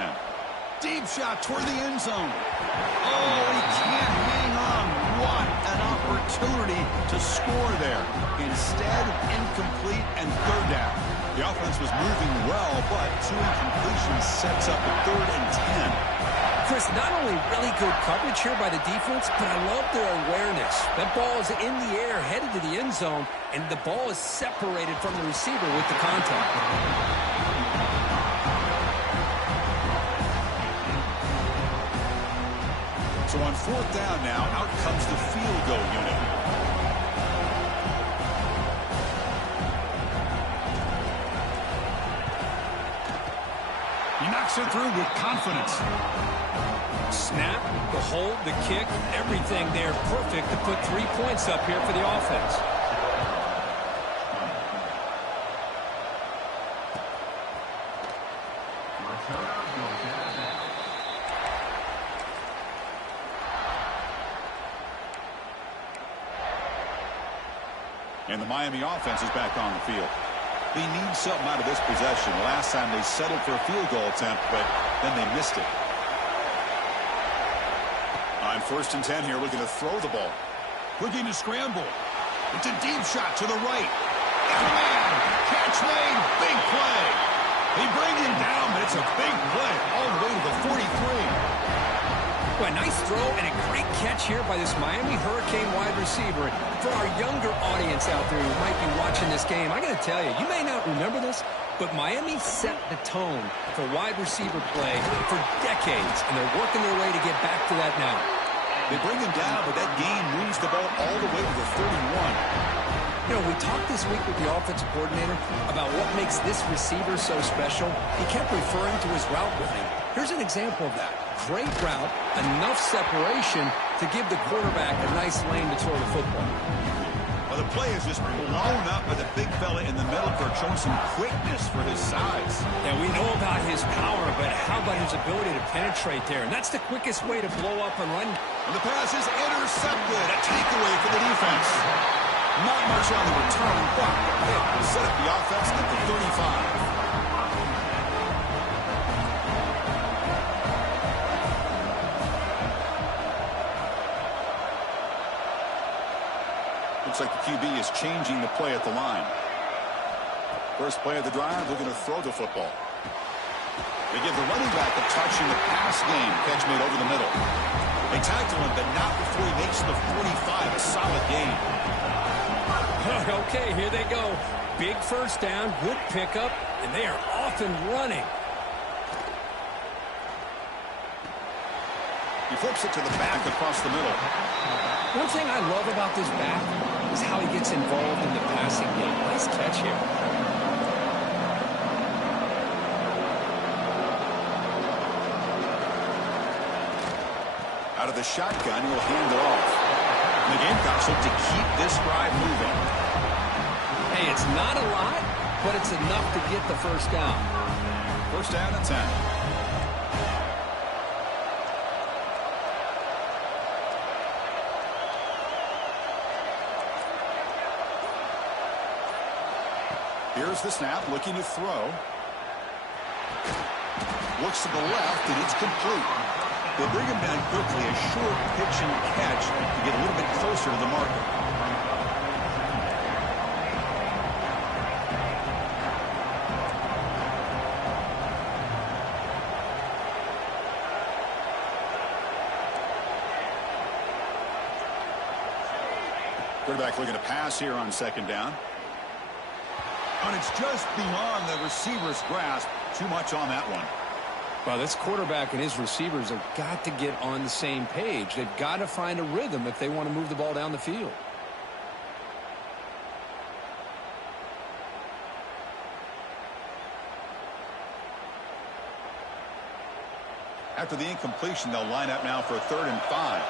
Deep shot toward the end zone. Oh, he can't hang on. What an opportunity to score there. Instead, incomplete and third down. The offense was moving well, but 2 incompletions sets up a 3rd and 10. Chris, not only really good coverage here by the defense, but I love their awareness. That ball is in the air, headed to the end zone, and the ball is separated from the receiver with the contact. So on 4th down now, out comes the field goal unit. He knocks it through with confidence. Snap, the hold, the kick, everything there perfect to put 3 points up here for the offense. And the Miami offense is back on the field. They need something out of this possession. Last time they settled for a field goal attempt, but then they missed it. On 1st and 10 here, looking to throw the ball. Looking to scramble. It's a deep shot to the right. And man, catch made, big play. They bring him down, but it's a big play all the way to the 43. Well, a nice throw and a great catch here by this Miami Hurricane wide receiver. For our younger audience out there who might be watching this game, I got to tell you, you may not remember this, but Miami set the tone for wide receiver play for decades, and they're working their way to get back to that now. They bring him down, but that gain moves the ball all the way to the 31. You know, we talked this week with the offensive coordinator about what makes this receiver so special. He kept referring to his route running. Here's an example of that. Great route, enough separation to give the quarterback a nice lane to throw the football. Well, the play is just blown up by the big fella in the middle for showing some quickness for his size. Yeah, we know about his power, but how about his ability to penetrate there? And that's the quickest way to blow up and run. And the pass is intercepted. A takeaway for the defense. Not much on the return, but they set up the offense at the 35. Looks like the QB is changing the play at the line. First play of the drive, looking to throw the football. They give the running back a touch in the pass game. Catch made over the middle. They tackle him, but not before he makes the 45. A solid gain. Okay, here they go. Big first down, good pickup, and they are off and running. He flips it to the back across the middle. One thing I love about this back is how he gets involved in the passing game. Nice catch here. Out of the shotgun, he'll hand it off. And the Gamecocks look to keep this drive moving. Hey, it's not a lot, but it's enough to get the first down. First down and 10. Here's the snap, looking to throw. Looks to the left, and it's complete. They'll bring him down quickly, a short pitch and catch to get a little bit closer to the marker. Quarterback looking to pass here on second down. And it's just beyond the receiver's grasp. Too much on that one. Well, this quarterback and his receivers have got to get on the same page. They've got to find a rhythm if they want to move the ball down the field. After the incompletion, they'll line up now for a 3rd and 5.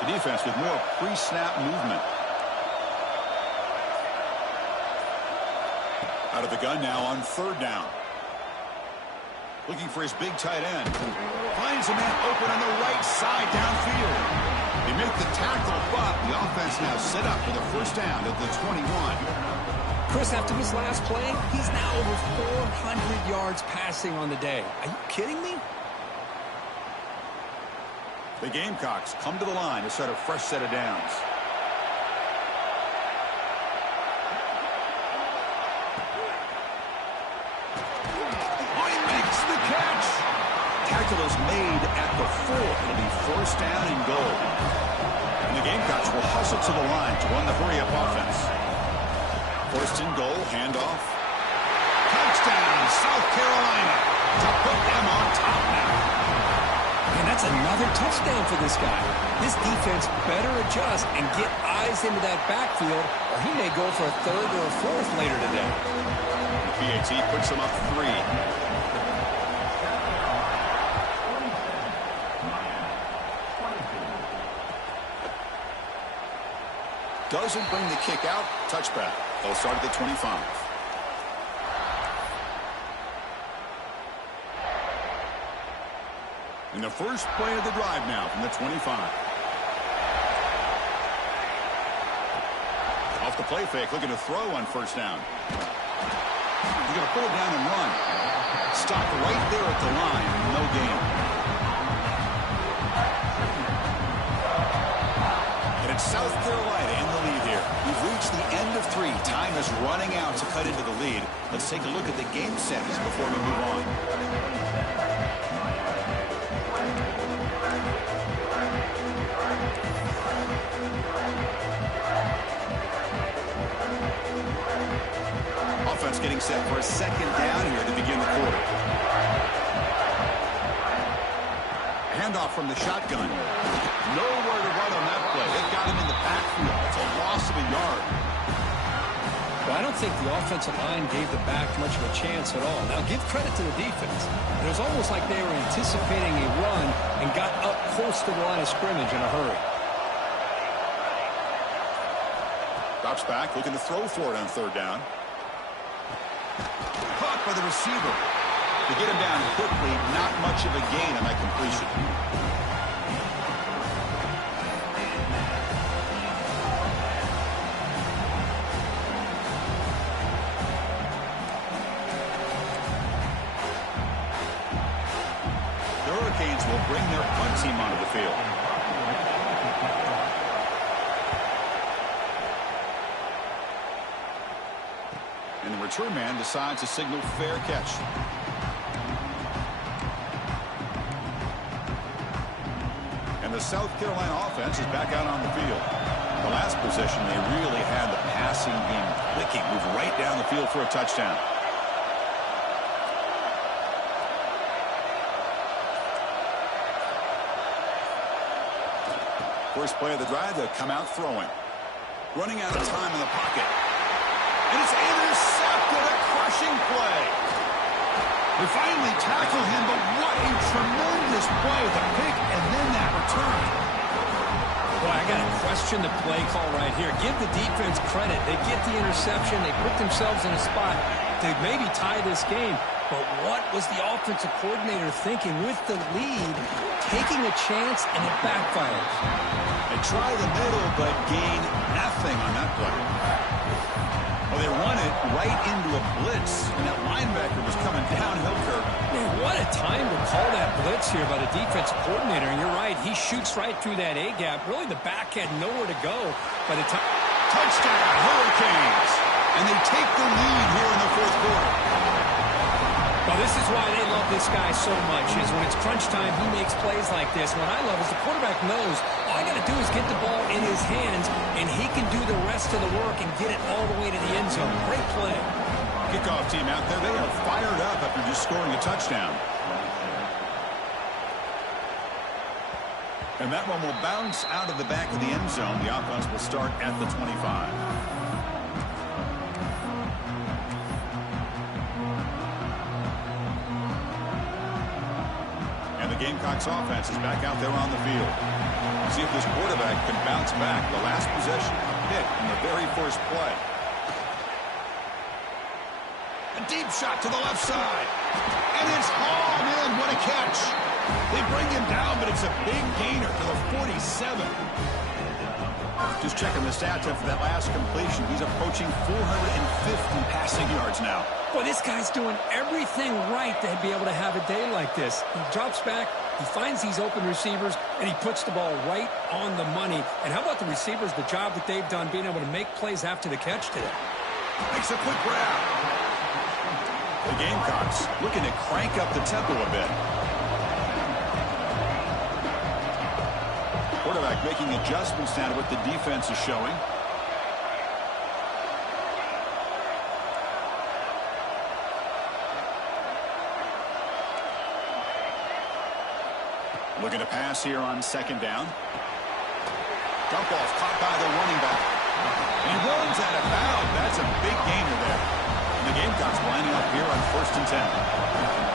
The defense with more pre-snap movement. Out of the gun now on 3rd down. Looking for his big tight end. Finds a man open on the right side downfield. They make the tackle, but the offense now set up for the first down at the 21. Chris, after this last play, he's now over 400 yards passing on the day. Are you kidding me? The Gamecocks come to the line to start a fresh set of downs. Oh, he makes the catch. Tackle is made at the 4. It'll be first down and goal. And the Gamecocks will hustle to the line to run the hurry-up offense. First and goal, handoff. Touchdown, South Carolina, to put them on top now. And that's another touchdown for this guy. This defense better adjust and get eyes into that backfield, or he may go for a 3rd or a 4th later today. PAT puts him up 3. Doesn't bring the kick out. Touchback. They'll start at the 25. In the first play of the drive now from the 25. Off the play fake, looking to throw on first down. He's going to pull it down and run. Stopped right there at the line. No gain. And it's South Carolina in the lead here. We've reached the end of 3. Time is running out to cut into the lead. Let's take a look at the game settings before we move on. Offense getting set for a second down here to begin the quarter. Handoff from the shotgun. Nowhere to run on that play. They got him in the backfield. It's a loss of a yard. Well, I don't think the offensive line gave the back much of a chance at all. Now, give credit to the defense. It was almost like they were anticipating a run and got up close to the line of scrimmage in a hurry. Drops back, looking to throw for it on 3rd down. Caught by the receiver. To get him down quickly, not much of a gain on that completion. The Hurricanes will bring their punt team onto the field. And the return man decides to signal fair catch. And the South Carolina offense is back out on the field. The last possession, they really had the passing game clicking. Move right down the field for a touchdown. First play of the drive, they'll come out throwing. Running out of time in the pocket. And it's intercepted, a crushing play. They finally tackle him, but what a tremendous play. The pick and then that return. Boy, I got to question the play call right here. Give the defense credit. They get the interception. They put themselves in a spot to maybe tie this game. But what was the offensive coordinator thinking with the lead, taking a chance, and it backfires? They try the middle, but gain nothing on that play. Well, they run it right into a blitz, and that linebacker was coming downhill curve. Man, what a time to call that blitz here by the defensive coordinator. And you're right, he shoots right through that A-gap. Really, the back had nowhere to go by the time. Touchdown, Hurricanes. And they take the lead here in the fourth quarter. Well, this is why they love this guy so much, is when it's crunch time, he makes plays like this. What I love is the quarterback knows all I got to do is get the ball in his hands, and he can do the rest of the work and get it all the way to the end zone. Great play. Kickoff team out there, they are fired up after just scoring a touchdown. And that one will bounce out of the back of the end zone. The offense will start at the 25. Gamecocks offense is back out there on the field. See if this quarterback can bounce back. The last possession hit in the very first play. A deep shot to the left side. And it's hauled in. What a catch. They bring him down, but it's a big gainer to the 47. Just checking the stats after that last completion. He's approaching 450 passing yards now. Boy, this guy's doing everything right to be able to have a day like this. He drops back, he finds these open receivers, and he puts the ball right on the money. And how about the receivers, the job that they've done being able to make plays after the catch today? Makes a quick grab. The Gamecocks looking to crank up the tempo a bit. Quarterback making adjustments now to what the defense is showing. Looking to pass here on second down. Dump off caught by the running back. And he runs out of bounds. That's a big gainer there. And the Gamecocks lining up here on 1st and 10.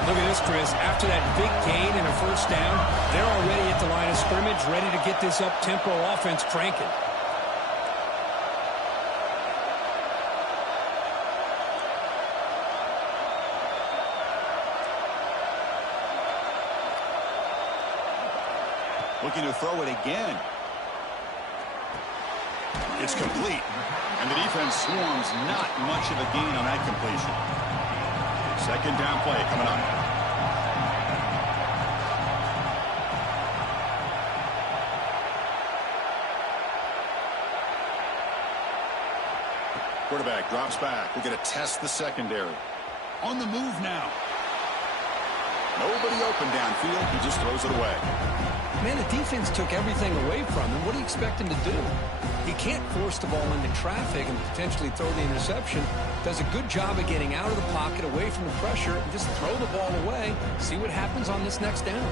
Look at this, Chris. After that big gain and a first down, they're already at the line of scrimmage, ready to get this up-tempo offense cranking. Looking to throw it again. It's complete. And the defense swarms not much of a gain on that completion. Second down play coming up. Quarterback drops back. We're going to test the secondary. On the move now. Nobody open downfield. He just throws it away. Man, the defense took everything away from him. What do you expect him to do? He can't force the ball into traffic and potentially throw the interception. Does a good job of getting out of the pocket, away from the pressure, and just throw the ball away. See what happens on this next down.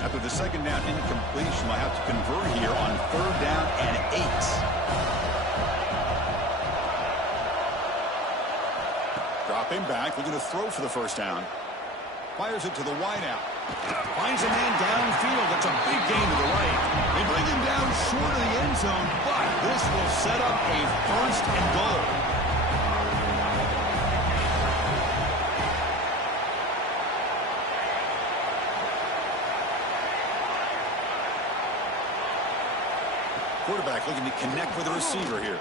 After the second down incompletion, they'll have to convert here on 3rd down and 8. Dropping back, looking to throw for the first down. Fires it to the wideout. Finds a man downfield. That's a big gain to the right. They bring him down short of the end zone, but this will set up a 1st and goal. Quarterback looking to connect with the receiver here.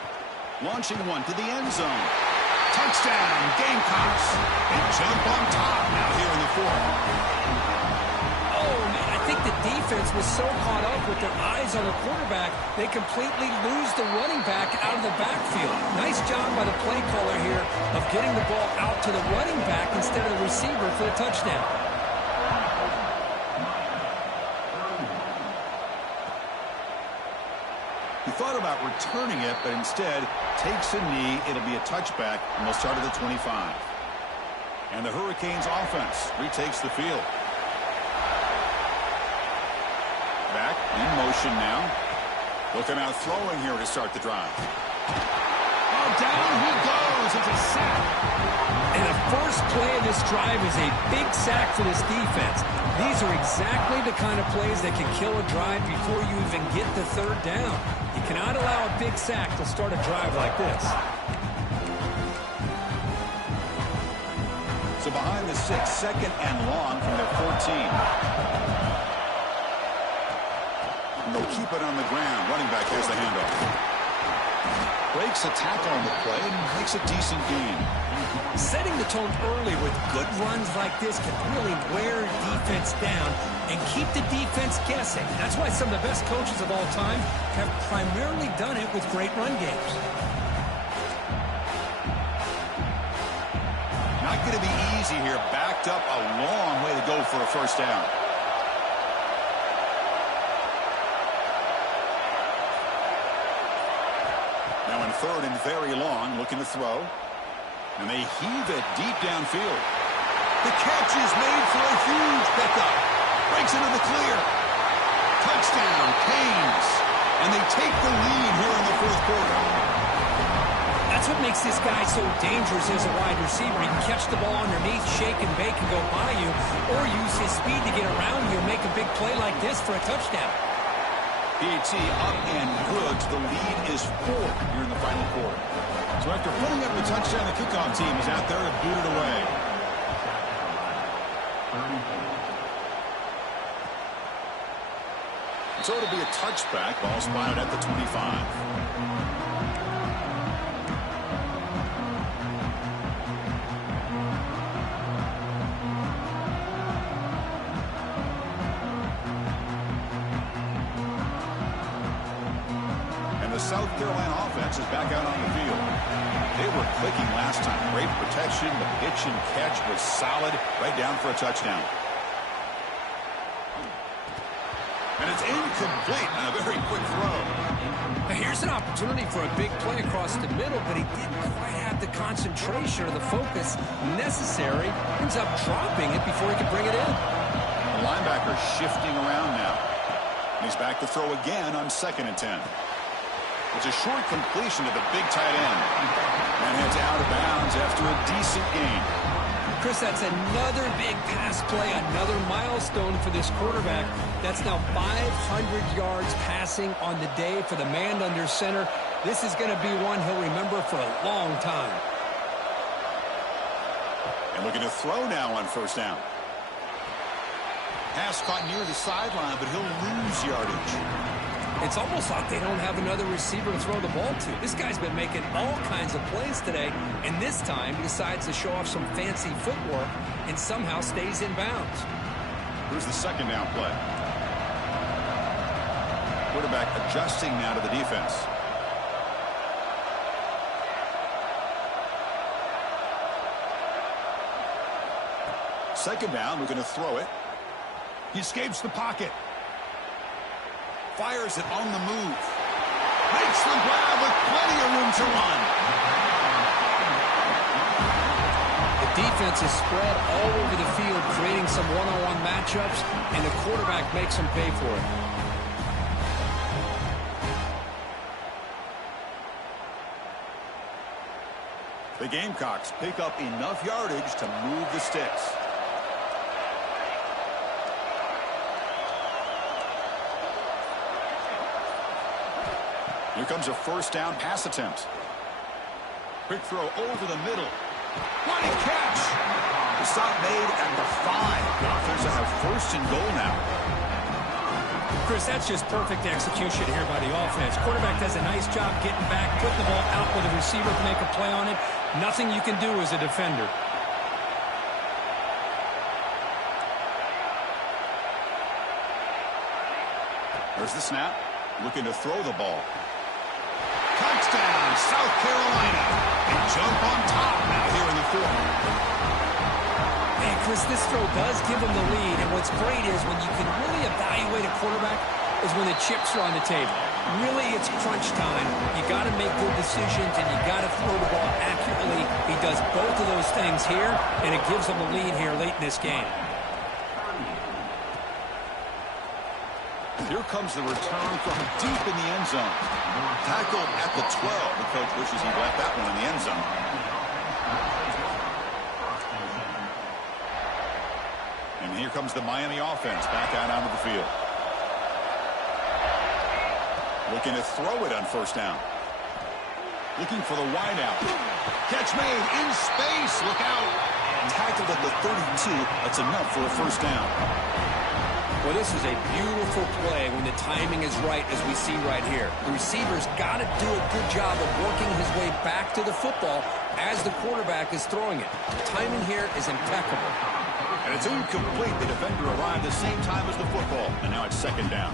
Launching one to the end zone. Touchdown, Gamecocks. They jump on top now here in the 4th. Oh, man, I think the defense was so caught up with their eyes on the quarterback, they completely lose the running back out of the backfield. Nice job by the play caller here of getting the ball out to the running back instead of the receiver for the touchdown. He thought about returning it, but instead takes a knee. It'll be a touchback, and they'll start at the 25. And the Hurricanes offense retakes the field. Back. In motion now. They'll come out throwing here to start the drive. Oh, down he goes. It's a sack. And the first play of this drive is a big sack for this defense. These are exactly the kind of plays that can kill a drive before you even get the third down. You cannot allow a big sack to start a drive like this. So behind the 6, second and long from their 14. And they'll keep it on the ground. Running back has the handoff. Breaks a tackle on the play and makes a decent gain. Setting the tone early with good runs like this can really wear defense down and keep the defense guessing. That's why some of the best coaches of all time have primarily done it with great run games. Not going to be easy here. Backed up a long way to go for a first down. Now in third and very long, looking to throw. And they heave it deep downfield. The catch is made for a huge pickup. Breaks into the clear. Touchdown, Canes. And they take the lead here in the fourth quarter. That's what makes this guy so dangerous as a wide receiver. He can catch the ball underneath, shake and bake and go by you, or use his speed to get around you and make a big play like this for a touchdown. PAT up and good. The lead is 4 here in the final quarter. So after putting up the touchdown, the kickoff team is out there to boot it away. So it'll be a touchback. Ball spotted at the 25. South Carolina offense is back out on the field. They were clicking last time. Great protection. The pitch and catch was solid. Right down for a touchdown. And it's incomplete on a very quick throw. Now here's an opportunity for a big play across the middle, but he didn't quite have the concentration or the focus necessary. Ends up dropping it before he could bring it in. The linebacker shifting around now. And he's back to throw again on 2nd and 10. It's a short completion to the big tight end. And heads out of bounds after a decent gain. Chris, that's another big pass play, another milestone for this quarterback. That's now 500 yards passing on the day for the man under center. This is going to be one he'll remember for a long time. And looking to throw now on first down. Pass caught near the sideline, but he'll lose yardage. It's almost like they don't have another receiver to throw the ball to. This guy's been making all kinds of plays today, and this time he decides to show off some fancy footwork and somehow stays in bounds. Here's the second down play. Quarterback adjusting now to the defense. Second down, we're going to throw it. He escapes the pocket. Fires it on the move. Makes the grab with plenty of room to run. The defense is spread all over the field, creating some one-on-one matchups, and the quarterback makes them pay for it. The Gamecocks pick up enough yardage to move the sticks. Here comes a first down pass attempt. Quick throw over the middle. What a catch! The stop made at the 5. The offense will have first and goal now. Chris, that's just perfect execution here by the offense. Quarterback does a nice job getting back, putting the ball out where the receiver can make a play on it. Nothing you can do as a defender. There's the snap. Looking to throw the ball. Touchdown, South Carolina. And jump on top now here in the fourth. Hey, Chris, this throw does give them the lead. And what's great is when you can really evaluate a quarterback is when the chips are on the table. Really, it's crunch time. You got to make good decisions, and you got to throw the ball accurately. He does both of those things here, and it gives them the lead here late in this game. Here comes the return from deep in the end zone. Tackled at the 12. The coach wishes he left that one in the end zone. And here comes the Miami offense back out onto the field. Looking to throw it on first down. Looking for the wideout. Catch made in space. Look out. Tackled at the 32. That's enough for a first down. Well, this is a beautiful play when the timing is right, as we see right here. The receiver's got to do a good job of working his way back to the football as the quarterback is throwing it. The timing here is impeccable. And it's incomplete. The defender arrived the same time as the football. And now it's second down.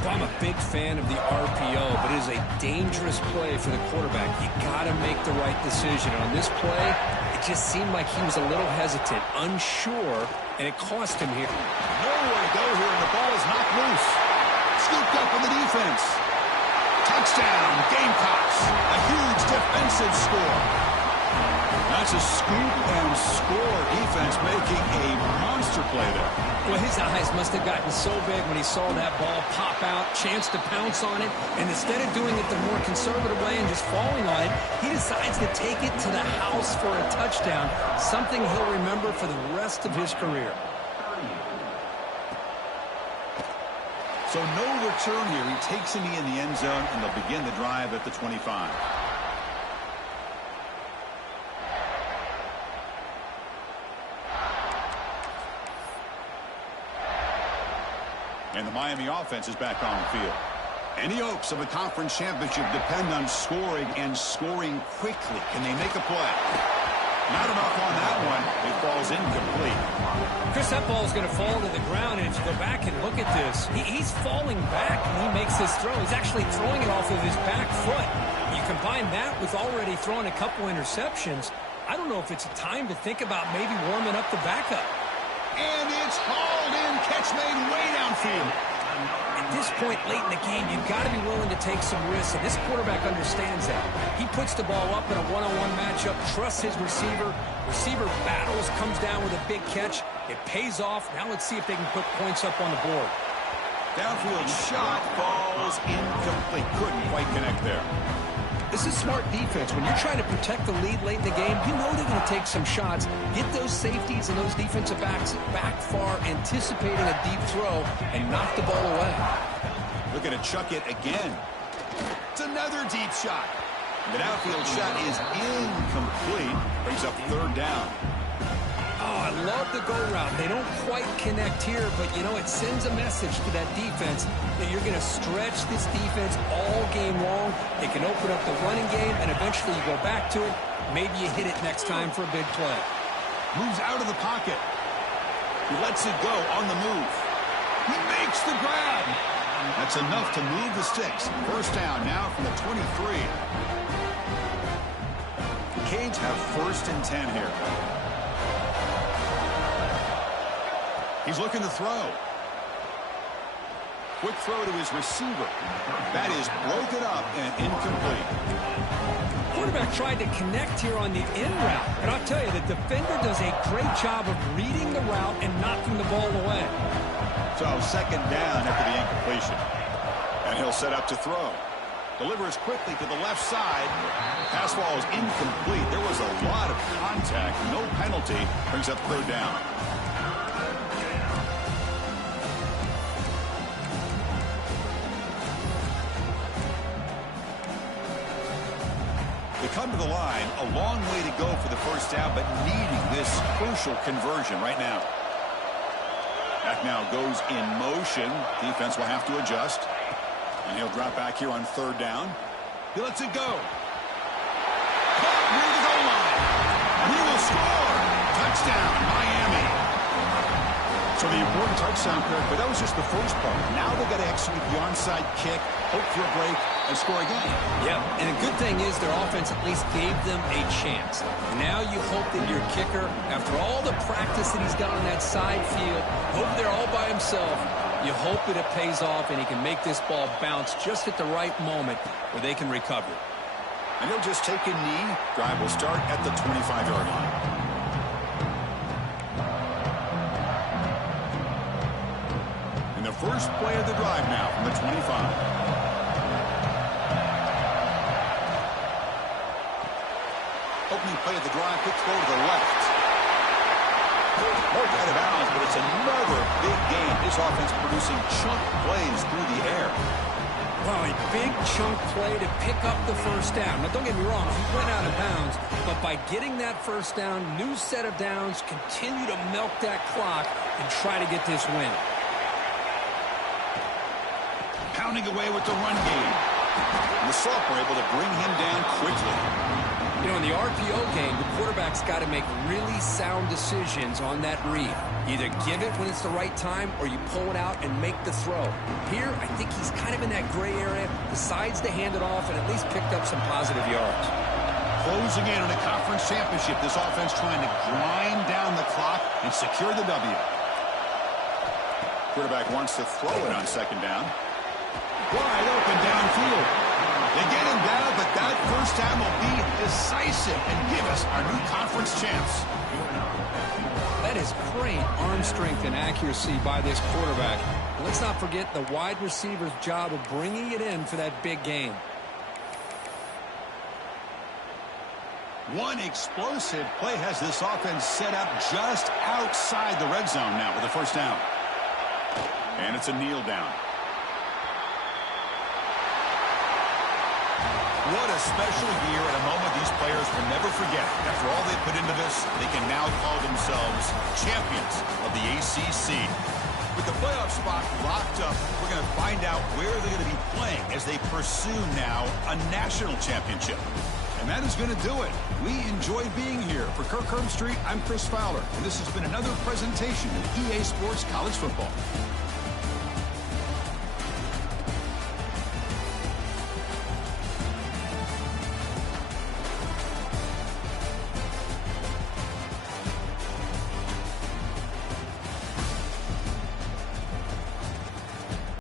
Well, I'm a big fan of the RPO, but it is a dangerous play for the quarterback. You got to make the right decision. On this play, it just seemed like he was a little hesitant, unsure, and it cost him here. Nowhere to go here, and the ball is knocked loose. Scooped up with the defense. Touchdown, Gamecocks. A huge defensive score. That's a scoop and score. Defense making a monster play there. Well, his eyes must have gotten so big when he saw that ball pop out, chance to pounce on it, and instead of doing it the more conservative way and just falling on it, he decides to take it to the house for a touchdown, something he'll remember for the rest of his career. So no return here. He takes him in the end zone, and they'll begin the drive at the 25. And the Miami offense is back on the field. Any hopes of a conference championship depend on scoring and scoring quickly. Can they make a play? Not enough on that one. It falls incomplete. Chris, that ball is going to fall to the ground, and if you go back and look at this, he's falling back when he makes this throw. He's actually throwing it off of his back foot. You combine that with already throwing a couple interceptions, I don't know if it's a time to think about maybe warming up the backup. And it's hauled in. Catch made way downfield. At this point late in the game, you've got to be willing to take some risks, and this quarterback understands that. He puts the ball up in a one-on-one matchup, trusts his receiver. Receiver battles, comes down with a big catch. It pays off. Now let's see if they can put points up on the board. Downfield shot falls incomplete. Couldn't quite connect there. This is smart defense. When you're trying to protect the lead late in the game, you know they're going to take some shots. Get those safeties and those defensive backs back far, anticipating a deep throw, and knock the ball away. Looking to chuck it again. It's another deep shot. The outfield shot is incomplete. Brings up third down. Oh, I love the go route. They don't quite connect here, but, you know, it sends a message to that defense that you're going to stretch this defense all game long. It can open up the running game, and eventually you go back to it. Maybe you hit it next time for a big play. Moves out of the pocket. He lets it go on the move. He makes the grab. That's enough to move the sticks. First down now from the 23. Canes have first and 10 here. He's looking to throw. Quick throw to his receiver. That is broken up and incomplete. Quarterback tried to connect here on the in route, and I'll tell you, the defender does a great job of reading the route and knocking the ball away. So second down after the incompletion. And he'll set up to throw. Delivers quickly to the left side. Pass ball is incomplete. There was a lot of contact. No penalty. Brings up third down. They come to the line, a long way to go for the first down, but needing this crucial conversion right now. Back now goes in motion. Defense will have to adjust. And he'll drop back here on third down. He lets it go. Caught near the goal line. He will score. Touchdown, Miami. So the important touchdown, Kirk, but that was just the first part. Now they've got to execute the onside kick, hope for a break, and score again. Yeah, and the good thing is their offense at least gave them a chance. Now you hope that your kicker, after all the practice that he's got on that side field, hope they're all by himself. You hope that it pays off and he can make this ball bounce just at the right moment where they can recover. And he'll just take a knee. Drive will start at the 25-yard line. first play of the drive now from the 25. Opening play of the drive, quick throw to the left. Marked out of bounds, but it's another big game. This offense producing chunk plays through the air. Well, a big chunk play to pick up the first down. Now, don't get me wrong, he went out of bounds, but by getting that first down, new set of downs, continue to milk that clock and try to get this win. Pounding away with the run game. And the Salk were able to bring him down quickly. You know, in the RPO game, the quarterback's got to make really sound decisions on that read. Either give it when it's the right time or you pull it out and make the throw. Here, I think he's kind of in that gray area, decides to hand it off and at least picked up some positive yards. Closing in on a conference championship, this offense trying to grind down the clock and secure the W. Quarterback wants to throw it on second down. Wide open downfield. They get him down, but that first time will be decisive and give us our new conference champs. That is great arm strength and accuracy by this quarterback. And let's not forget the wide receiver's job of bringing it in for that big game. One explosive play has this offense set up just outside the red zone now with a first down. And it's a kneel down. What a special year and a moment these players will never forget. After all they put into this, they can now call themselves champions of the ACC. With the playoff spot locked up, we're going to find out where they're going to be playing as they pursue now a national championship. And that is going to do it. We enjoyed being here. For Kirk Herbstreit, I'm Chris Fowler, and this has been another presentation of EA Sports College Football.